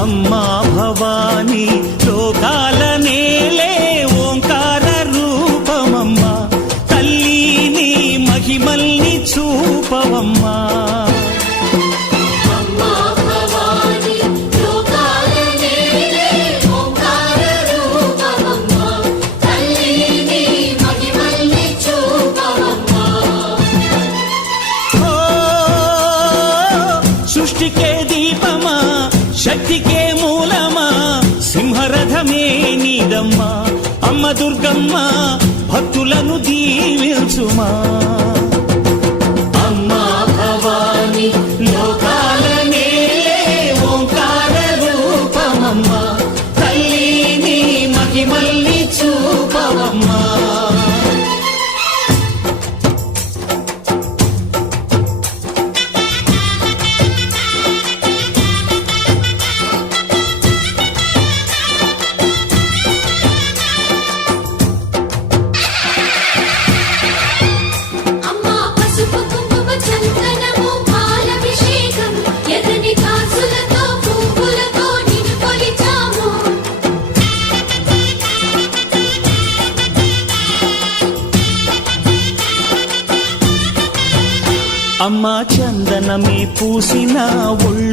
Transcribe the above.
అమ్మా భవాని లోకాల నేలే ఓంకార రూపమమ్మా, తల్లి నీ మహిమల్ని చూపవమ్మా. సృష్టికే దీపమా, శక్తికే మూలమా, సింహరథమే నీదమ్మా. అమ్మ దుర్గమ్మ భక్తులను దీవించుమా. అమ్మా భవాని లోకాల నేలే ఓంకార రూపమమ్మా, తల్లి నీ మహిమల్ని చూపవమ్మా. అమ్మా చందనమే పూసిన ఒళ్ళు